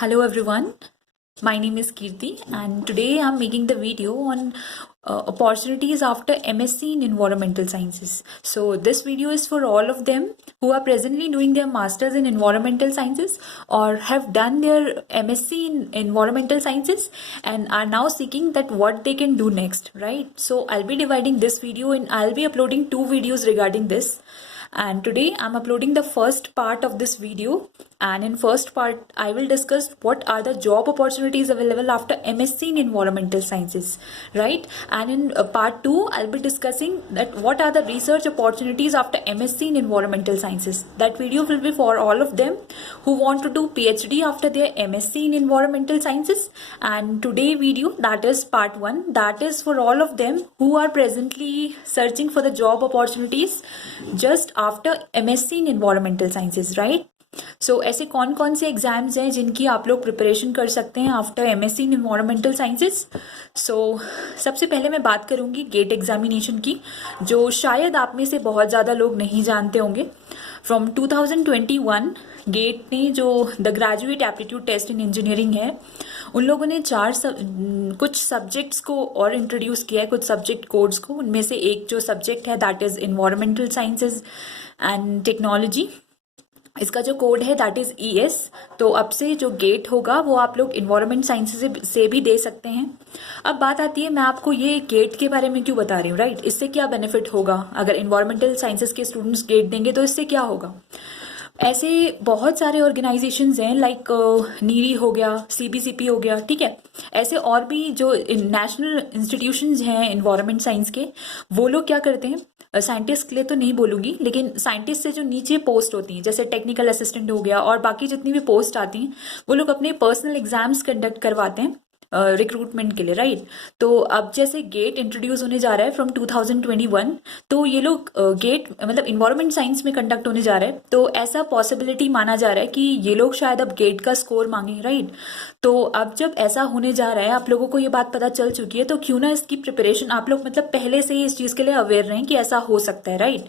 Hello everyone, my name is Kirti and today I'm making the video on opportunities after MSc in Environmental Sciences. So this video is for all of them who are presently doing their Masters in Environmental Sciences or have done their MSc in Environmental Sciences and are now seeking that what they can do next, right? So I'll be dividing this video and I'll be uploading two videos regarding this. And today I'm uploading the first part of this video, and in first part I will discuss what are the job opportunities available after MSc in Environmental Sciences, right? And in part 2 I'll be discussing that what are the research opportunities after MSc in Environmental Sciences. That video will be for all of them who want to do PhD after their MSc in Environmental Sciences, and today video, that is part 1, that is for all of them who are presently searching for the job opportunities just after MSc in environmental sciences, right? So ऐसे कौन कौन से exams हैं जिनकी आप लोग preparation कर सकते हैं after MSc in environmental sciences? सो सबसे पहले मैं बात करूंगी गेट एग्जामिनेशन की, जो शायद आप में से बहुत ज़्यादा लोग नहीं जानते होंगे. फ्रॉम 2021 गेट ने जो the graduate aptitude test in engineering है, उन लोगों ने कुछ सब्जेक्ट्स को और इंट्रोड्यूस किया है, कुछ सब्जेक्ट कोड्स को. उनमें से एक जो सब्जेक्ट है that is environmental sciences and technology. इसका जो कोड है दैट इज ES. तो अब से जो गेट होगा वो आप लोग इन्वायरमेंट साइंसेज से भी दे सकते हैं. अब बात आती है, मैं आपको ये गेट के बारे में क्यों बता रही हूँ, राइट? इससे क्या बेनिफिट होगा अगर इन्वायरमेंटल साइंसेज के स्टूडेंट्स गेट देंगे, तो इससे क्या होगा? ऐसे बहुत सारे ऑर्गेनाइजेशंस हैं लाइक नीरी हो गया, CBCP हो गया, ठीक है. ऐसे और भी जो नेशनल इंस्टीट्यूशंस हैं इन्वायरमेंट साइंस के, वो लोग क्या करते हैं, साइंटिस्ट के लिए तो नहीं बोलूंगी, लेकिन साइंटिस्ट से जो नीचे पोस्ट होती हैं जैसे टेक्निकल असिस्टेंट हो गया और बाकी जितनी भी पोस्ट आती हैं, वो लोग अपने पर्सनल एग्जाम्स कंडक्ट करवाते हैं रिक्रूटमेंट के लिए, राइट? तो अब जैसे गेट इंट्रोड्यूस होने जा रहा है फ्रॉम 2021, तो ये लोग गेट मतलब इन्वायरमेंट साइंस में कंडक्ट होने जा रहा है, तो ऐसा पॉसिबिलिटी माना जा रहा है कि ये लोग शायद अब गेट का स्कोर मांगे, राइट? तो अब जब ऐसा होने जा रहा है, आप लोगों को ये बात पता चल चुकी है, तो क्यों ना इसकी प्रिपरेशन आप लोग मतलब पहले से ही इस चीज़ के लिए अवेयर रहें कि ऐसा हो सकता है, राइट?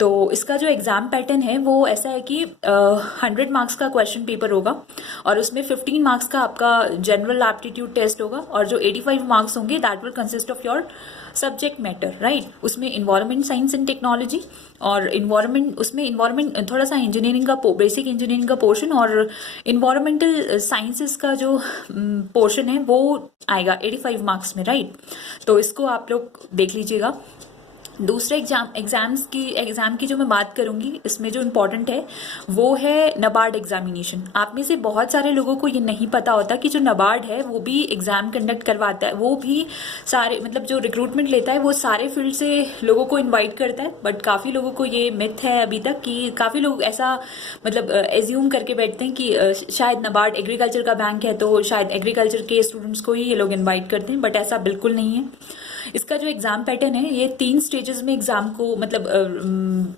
तो इसका जो एग्जाम पैटर्न है वो ऐसा है कि 100 मार्क्स का क्वेश्चन पेपर होगा और उसमें 15 मार्क्स का आपका जनरल एप्टीट्यूड टेस्ट होगा और जो 85 मार्क्स होंगे that will consist of your subject matter, right? उसमें इन्वायरमेंट साइंस एंड टेक्नोलॉजी और इन्वायरमेंट थोड़ा सा इंजीनियरिंग का बेसिक इंजीनियरिंग का पोर्शन और इन्वायरमेंटल साइंसेस का जो पोर्शन है वो आएगा 85 मार्क्स में, राइट? तो इसको आप लोग देख लीजिएगा. दूसरे एग्जाम की जो मैं बात करूंगी, इसमें जो इम्पोर्टेंट है वो है नबार्ड एग्जामिनेशन. आप में से बहुत सारे लोगों को ये नहीं पता होता कि जो नबार्ड है वो भी एग्जाम कंडक्ट करवाता है, वो भी सारे मतलब जो रिक्रूटमेंट लेता है वो सारे फील्ड से लोगों को इनवाइट करता है. बट काफ़ी लोगों को ये मिथ है अभी तक कि काफ़ी लोग ऐसा मतलब एज्यूम करके बैठते हैं कि शायद नबार्ड एग्रीकल्चर का बैंक है तो शायद एग्रीकल्चर के स्टूडेंट्स को ही ये लोग इन्वाइट करते हैं, बट ऐसा बिल्कुल नहीं है. इसका जो एग्जाम पैटर्न है ये 3 स्टेजेस में एग्जाम को मतलब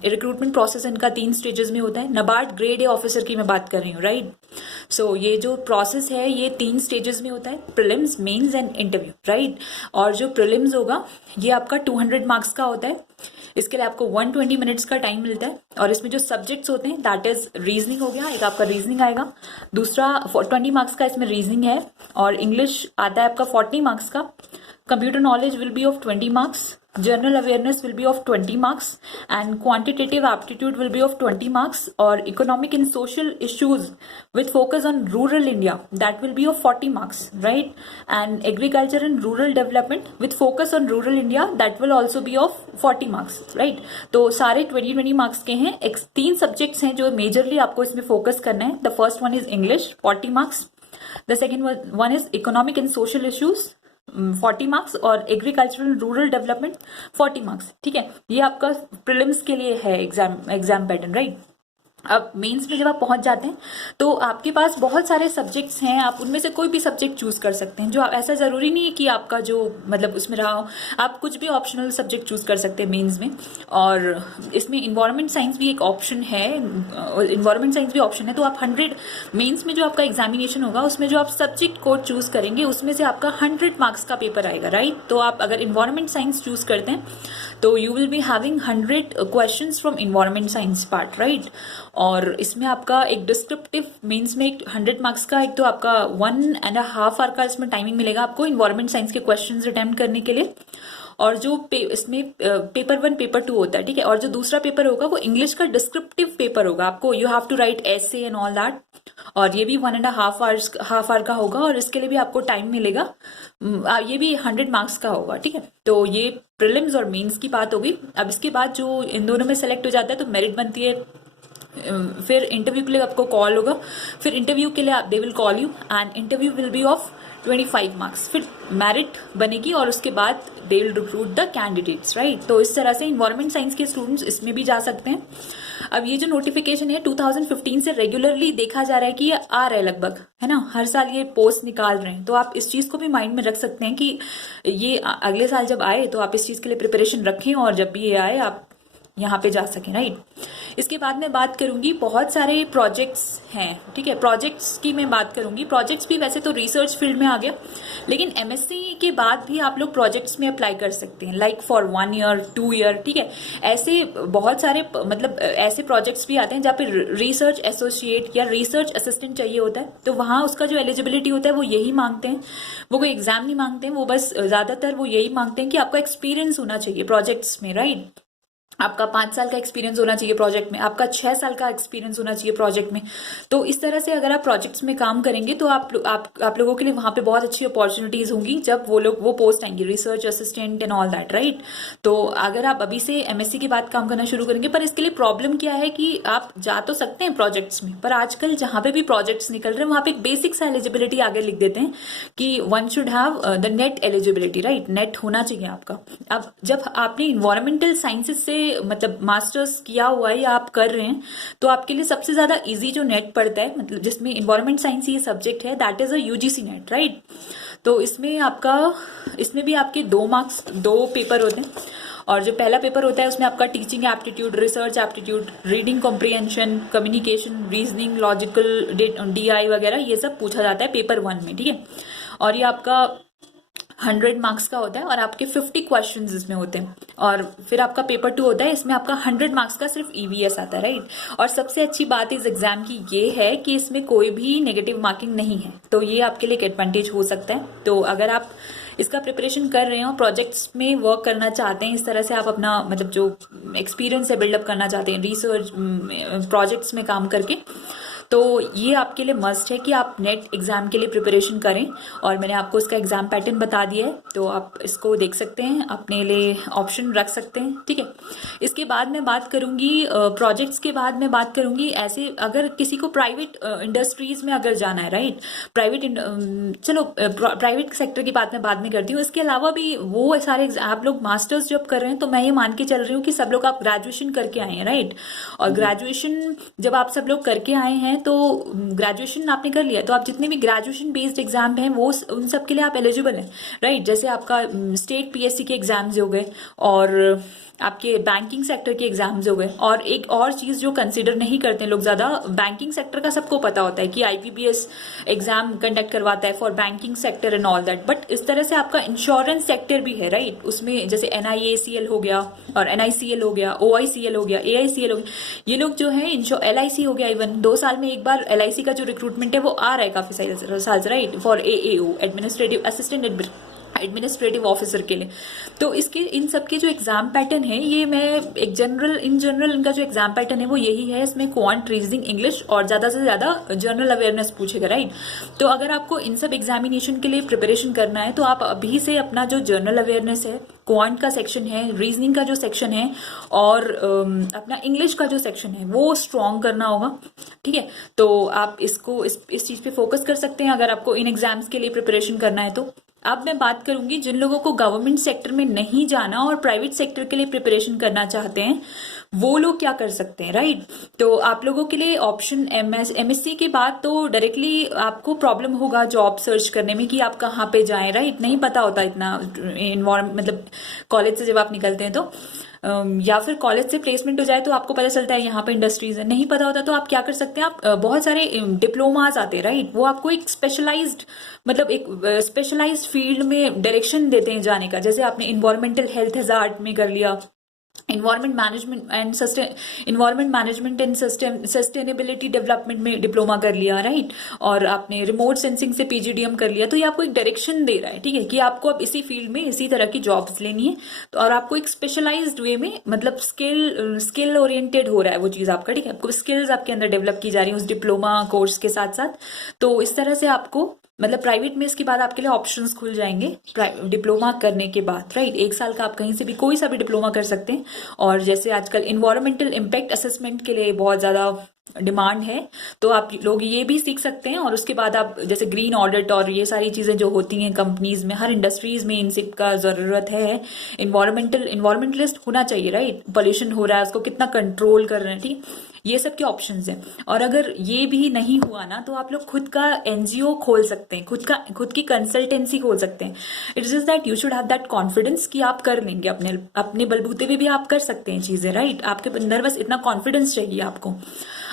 रिक्रूटमेंट प्रोसेस इनका 3 स्टेजेस में होता है. नबार्ड ग्रेड ए ऑफिसर की मैं बात कर रही हूँ, राइट? सो ये जो प्रोसेस है ये 3 स्टेजेस में होता है, prelims, mains and interview, right? और जो प्रीलिम्स होगा ये आपका 200 मार्क्स का होता है. इसके लिए आपको 120 मिनट्स का टाइम मिलता है और इसमें जो सब्जेक्ट्स होते हैं दैट इज रीजनिंग हो गया, एक आपका रीजनिंग आएगा, दूसरा 20 मार्क्स का इसमें रीजनिंग है और इंग्लिश आता है आपका 40 मार्क्स का. Computer knowledge will be of 20 marks, general awareness will be of 20 marks, and quantitative aptitude will be of 20 marks, or economic and social issues with focus on rural India, that will be of 40 marks, right? And agriculture and rural development with focus on rural India, that will also be of 40 marks, right? तो सारे 20 marks के हैं. 3 subjects हैं जो majorly आपको इसमें focus करना है. The first one is English 40 marks, the second one is economic and social issues 40 marks और एग्रीकल्चरल रूरल डेवलपमेंट 40 मार्क्स, ठीक है? ये आपका प्रीलिम्स के लिए है एग्जाम पैटर्न, राइट? अब मेंस में जब आप पहुंच जाते हैं तो आपके पास बहुत सारे सब्जेक्ट्स हैं, आप उनमें से कोई भी सब्जेक्ट चूज कर सकते हैं. जो ऐसा जरूरी नहीं है कि आपका जो मतलब उसमें रहा हो, आप कुछ भी ऑप्शनल सब्जेक्ट चूज कर सकते हैं मेंस में. और इसमें इन्वायरमेंट साइंस भी एक ऑप्शन है, तो आप 100 मेंस में जो आपका एग्जामिनेशन होगा उसमें जो आप सब्जेक्ट कोड चूज करेंगे उसमें से आपका 100 मार्क्स का पेपर आएगा, राइट? तो आप अगर इन्वायरमेंट साइंस चूज करते हैं तो you will be having 100 questions from environment science part, right. और इसमें आपका एक डिस्क्रिप्टिव मीन्स में एक 100 मार्क्स का एक तो आपका 1.5 आवर का इसमें टाइमिंग मिलेगा आपको इन्वायरमेंट साइंस के क्वेश्चन अटेम्प्ट करने के लिए। और जो इसमें पेपर 1 पेपर 2 होता है, ठीक है। और जो दूसरा पेपर होगा वो इंग्लिश का डिस्क्रिप्टिव पेपर होगा, आपको you have to write essay and all that, और ये भी 1.5 हाफ आवर का होगा, और इसके लिए भी आपको टाइम मिलेगा। ये भी 100 मार्क्स का होगा, ठीक है। तो ये प्रीलिम्स और मेंस की बात होगी। अब इसके बाद जो इन दोनों में सेलेक्ट हो जाता है तो मेरिट बनती है, फिर इंटरव्यू के लिए आपको कॉल होगा, फिर इंटरव्यू के लिए they will call you and interview will be of 25 marks, फिर मेरिट बनेगी और उसके बाद they will recruit the candidates, right. तो इस तरह से इन्वायरमेंट साइंस के स्टूडेंट्स इसमें भी जा सकते हैं। अब ये जो नोटिफिकेशन है 2015 से रेगुलरली देखा जा रहा है कि ये आ रहा है लगभग, है ना, हर साल ये पोस्ट निकाल रहे हैं। तो आप इस चीज को भी माइंड में रख सकते हैं कि ये अगले साल जब आए तो आप इस चीज के लिए प्रिपरेशन रखें, और जब भी ये आए आप यहाँ पे जा सकें, राइट। इसके बाद मैं बात करूंगी, बहुत सारे प्रोजेक्ट्स हैं, ठीक है। प्रोजेक्ट्स की मैं बात करूंगी। प्रोजेक्ट्स भी वैसे तो रिसर्च फील्ड में आ गया, लेकिन एमएससी के बाद भी आप लोग प्रोजेक्ट्स में अप्लाई कर सकते हैं, लाइक फॉर 1 ईयर 2 ईयर, ठीक है। ऐसे बहुत सारे मतलब ऐसे प्रोजेक्ट्स भी आते हैं जहाँ पे रिसर्च एसोसिएट या रिसर्च असिस्टेंट चाहिए होता है। तो वहाँ उसका जो एलिजिबिलिटी होता है वो यही मांगते हैं, वो कोई एग्जाम नहीं मांगते हैं, वो बस ज्यादातर वो यही मांगते हैं कि आपका एक्सपीरियंस होना चाहिए प्रोजेक्ट्स में, राइट। आपका 5 साल का एक्सपीरियंस होना चाहिए प्रोजेक्ट में, आपका 6 साल का एक्सपीरियंस होना चाहिए प्रोजेक्ट में। तो इस तरह से अगर आप प्रोजेक्ट्स में काम करेंगे तो आप लोगों के लिए वहां पे बहुत अच्छी अपॉर्चुनिटीज होंगी जब वो पोस्ट आएंगी, research assistant and all that, right. तो अगर आप अभी से एमएससी के बाद काम करना शुरू करेंगे, पर इसके लिए प्रॉब्लम क्या है कि आप जा तो सकते हैं प्रोजेक्ट्स में, पर आजकल जहां पे भी प्रोजेक्ट्स निकल रहे हैं वहां पे एक बेसिक सा एलिजिबिलिटी आगे लिख देते हैं कि one should have the net eligibility, right. Net होना चाहिए आपका। अब जब आपने इन्वायरमेंटल साइंसेज से मतलब मास्टर्स किया हुआ है या आप कर रहे हैं, तो आपके लिए सबसे ज्यादा इजी जो नेट पड़ता है, मतलब जिसमें इन्वायरमेंट साइंस ये सब्जेक्ट है, that is a UGC NET, right. तो इसमें भी आपके 2 पेपर होते हैं, और जो पहला पेपर होता है उसमें आपका teaching aptitude, research aptitude, reading comprehension, communication, reasoning, logical, DI वगैरह ये सब पूछा जाता है पेपर 1 में, ठीक है। और ये आपका 100 मार्क्स का होता है और आपके 50 क्वेश्चंस इसमें होते हैं। और फिर आपका पेपर 2 होता है, इसमें आपका 100 मार्क्स का सिर्फ ईवीएस आता है, राइट। और सबसे अच्छी बात इस एग्जाम की ये है कि इसमें कोई भी नेगेटिव मार्किंग नहीं है, तो ये आपके लिए एक एडवांटेज हो सकता है। तो अगर आप इसका प्रिपरेशन कर रहे हो, प्रोजेक्ट्स में वर्क करना चाहते हैं, इस तरह से आप अपना मतलब जो एक्सपीरियंस है बिल्डअप करना चाहते हैं रिसर्च प्रोजेक्ट्स में काम करके, तो ये आपके लिए मस्ट है कि आप नेट एग्जाम के लिए प्रिपरेशन करें। और मैंने आपको इसका एग्जाम पैटर्न बता दिया है, तो आप इसको देख सकते हैं, अपने लिए ऑप्शन रख सकते हैं, ठीक है। इसके बाद मैं बात करूंगी प्रोजेक्ट्स के बाद मैं बात करूंगी ऐसे अगर किसी को प्राइवेट इंडस्ट्रीज में अगर जाना है, राइट। प्राइवेट सेक्टर की बात मैं बाद में करती हूँ। इसके अलावा भी वो सारे आप लोग मास्टर्स जब कर रहे हैं तो मैं ये मान के चल रही हूँ कि सब लोग आप ग्रेजुएशन करके आए हैं, राइट। और ग्रेजुएशन जब आप सब लोग करके आए हैं तो ग्रेजुएशन आपने कर लिया, तो आप जितने भी ग्रेजुएशन बेस्ड एग्जाम हैं वो उन सब के लिए आप एलिजिबल हैं, राइट। जैसे आपका स्टेट पीएससी के एग्जाम्स हो गए, और आपके बैंकिंग सेक्टर के एग्जाम्स हो गए। और एक और चीज जो कंसिडर नहीं करते लोग ज्यादा, बैंकिंग सेक्टर का सबको पता होता है कि आईपीपीएस एग्जाम कंडक्ट करवाता है for banking sector and all that, but इस तरह से आपका इंश्योरेंस सेक्टर भी है, राइट। उसमें जैसे एनआईएसीएल हो गया, और एनआईसीएल हो गया, ओआईसीएल हो गया, एआईसीएल हो गया, ये लोग जो है एलआईसी हो गया, इवन 2 साल में एक बार एलआईसी का जो रिक्रूटमेंट है वो आ रहा है काफी साल से, right, for AAO, administrative assistant administrative officer के लिए। तो इसके इन सब के जो एग्जाम पैटर्न है, ये मैं एक जनरल इनका जो एग्जाम पैटर्न है वो यही है। इसमें क्वांट, रीजनिंग, इंग्लिश और ज्यादा से ज्यादा जनरल अवेयरनेस पूछेगा, राइट। तो अगर आपको इन सब एग्जामिनेशन के लिए प्रिपरेशन करना है तो आप अभी से अपना जो जनरल अवेयरनेस है, क्वांट का सेक्शन है, रीजनिंग का जो सेक्शन है, और अपना इंग्लिश का जो सेक्शन है वो स्ट्रॉन्ग करना होगा, ठीक है। तो आप इसको इस चीज पे फोकस कर सकते हैं अगर आपको इन एग्जाम्स के लिए प्रिपरेशन करना है तो। अब मैं बात करूंगी जिन लोगों को गवर्नमेंट सेक्टर में नहीं जाना और प्राइवेट सेक्टर के लिए प्रिपरेशन करना चाहते हैं, वो लोग क्या कर सकते हैं, राइट। तो आप लोगों के लिए ऑप्शन एमएससी के बाद तो डायरेक्टली आपको प्रॉब्लम होगा जॉब सर्च करने में कि आप कहाँ पे जाएं, राइट। नहीं पता होता इतना मतलब कॉलेज से जब आप निकलते हैं तो या फिर कॉलेज से प्लेसमेंट हो जाए तो आपको पता चलता है यहाँ पे इंडस्ट्रीज है, नहीं पता होता तो आप क्या कर सकते हैं, आप बहुत सारे डिप्लोमास आते हैं, राइट, वो आपको एक स्पेशलाइज्ड मतलब एक स्पेशलाइज्ड फील्ड में डायरेक्शन देते हैं जाने का। जैसे आपने इन्वायरमेंटल हेल्थ हैजार्ड में कर लिया, environment management and sustainability development में डिप्लोमा कर लिया, राइट, और आपने रिमोट सेंसिंग से पीजीडीएम कर लिया, तो ये आपको एक डायरेक्शन दे रहा है, ठीक है, कि आपको अब इसी फील्ड में इसी तरह की जॉब्स लेनी है, तो और आपको एक स्पेशलाइज्ड वे में मतलब स्किल ओरिएंटेड हो रहा है वो चीज आपका, ठीक है, आपको स्किल्स आपके अंदर डेवलप की जा रही है उस डिप्लोमा कोर्स के साथ साथ। तो इस तरह से आपको मतलब प्राइवेट में इसके बाद आपके लिए ऑप्शंस खुल जाएंगे डिप्लोमा करने के बाद, राइट, 1 साल का आप कहीं से भी कोई सा भी डिप्लोमा कर सकते हैं। और जैसे आजकल इन्वायरमेंटल इम्पैक्ट असेसमेंट के लिए बहुत ज्यादा डिमांड है, तो आप लोग ये भी सीख सकते हैं, और उसके बाद आप जैसे ग्रीन ऑडिट और ये सारी चीजें जो होती हैं कंपनीज में, हर इंडस्ट्रीज में इन सब का जरूरत है। इन्वायरमेंटलिस्ट होना चाहिए, राइट, पोल्यूशन हो रहा है उसको कितना कंट्रोल कर रहे हैं, ठीक, ये सब के ऑप्शंस हैं। और अगर ये भी नहीं हुआ ना तो आप लोग खुद का एनजीओ खोल सकते हैं, खुद की कंसल्टेंसी खोल सकते हैं। It's just that you should have that confidence कि आप कर लेंगे, अपने बलबूते पे भी आप कर सकते हैं चीजें, राइट, आपके अंदर बस इतना कॉन्फिडेंस चाहिए आपको।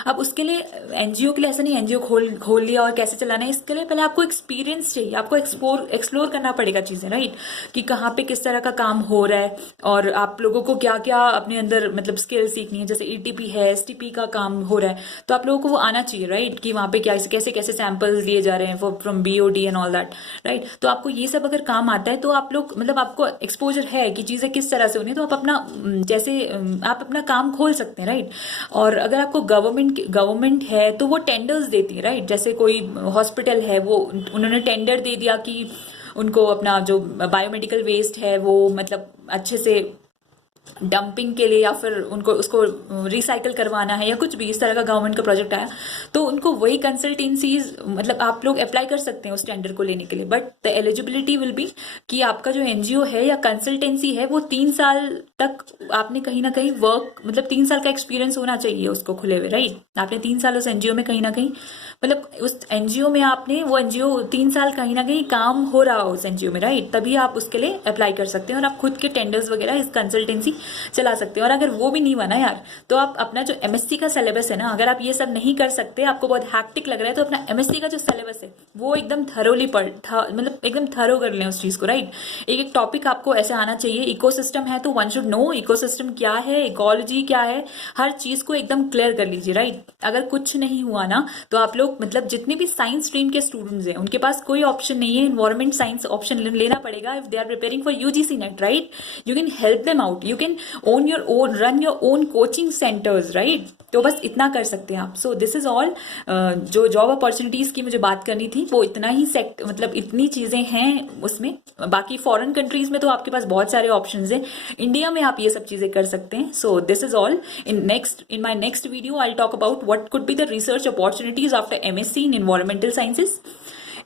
अब उसके लिए एनजीओ के लिए ऐसा नहीं एनजीओ खोल लिया और कैसे चलाना है, इसके लिए पहले आपको एक्सपीरियंस चाहिए, आपको एक्सप्लोर करना पड़ेगा चीजें, राइट, कि कहाँ पे किस तरह का काम हो रहा है, और आप लोगों को क्या क्या अपने अंदर मतलब स्किल सीखनी है। जैसे ईटीपी है, एसटीपी का काम हो रहा है, तो आप लोगों को वो आना चाहिए, राइट, कि वहां पे कैसे कैसे सैंपल्स लिए जा रहे हैं from BOD and all that, right. तो आपको ये सब अगर काम आता है तो आप लोग मतलब आपको एक्सपोजर है कि चीजें किस तरह से होनी है, तो आप अपना जैसे आप अपना काम खोल सकते हैं, राइट। और अगर आपको गवर्नमेंट है तो वो टेंडर्स देती है, राइट, जैसे कोई हॉस्पिटल है वो उन्होंने टेंडर दे दिया कि उनको अपना जो बायोमेडिकल वेस्ट है वो मतलब अच्छे से डंपिंग के लिए या फिर उनको उसको रिसाइकल करवाना है या कुछ भी इस तरह का गवर्नमेंट का प्रोजेक्ट आया, तो उनको वही कंसल्टेंसीज मतलब आप लोग अप्लाई कर सकते हैं उस टेंडर को लेने के लिए। But the eligibility will be कि आपका जो एनजीओ है या कंसल्टेंसी है वो 3 साल तक आपने कहीं ना कहीं वर्क मतलब 3 साल का एक्सपीरियंस होना चाहिए उसको खुले हुए, राइट। आपने 3 साल उस एनजीओ में कहीं ना कहीं मतलब उस एनजीओ में आपने वो एनजीओ 3 साल कहीं ना कहीं काम हो रहा हो उस एनजीओ में, राइट, तभी आप उसके लिए अप्लाई कर सकते हैं और आप खुद के टेंडर्स वगैरह इस कंसल्टेंसी चला सकते हैं। और अगर वो भी नहीं बना यार तो आप अपना जो एमएससी का सिलेबस है ना, अगर आप ये सब नहीं कर सकते, आपको बहुत हैक्टिक लग रहा है, तो अपना एमएससी का जो सिलेबस है वो एकदम थरोली मतलब एकदम थरो कर लें उस चीज को, राइट। एक टॉपिक आपको ऐसे आना चाहिए। इकोसिस्टम है तो वन शुड नो इकोसिस्टम क्या है, इकोलॉजी क्या है, हर चीज को एकदम क्लियर कर लीजिए, राइट। अगर कुछ नहीं हुआ ना तो आप लोग मतलब जितने भी साइंस स्ट्रीम के स्टूडेंट्स हैं उनके पास कोई ऑप्शन नहीं है, एनवायरमेंट साइंस ऑप्शन लेना पड़ेगा if they are preparing for UGC NET, right. You can help them out, you can run your own coaching centres, right. तो बस इतना कर सकते हैं आप। So this is all. जो जॉब अपॉर्चुनिटीज की मुझे बात करनी थी वो इतना ही मतलब इतनी चीजें हैं उसमें। बाकी फॉरेन कंट्रीज में तो आपके पास बहुत सारे ऑप्शंस हैं, इंडिया में आप ये सब चीजें कर सकते हैं। सो this is all. In my next video I talk about what could be the research opportunities after MSc in environmental sciences.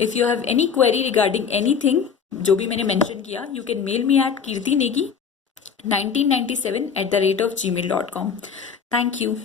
If you have any query regarding anything जो भी मैंने मेंशन किया, you can mail me at kirtinegi1997@gmail.com. Thank you.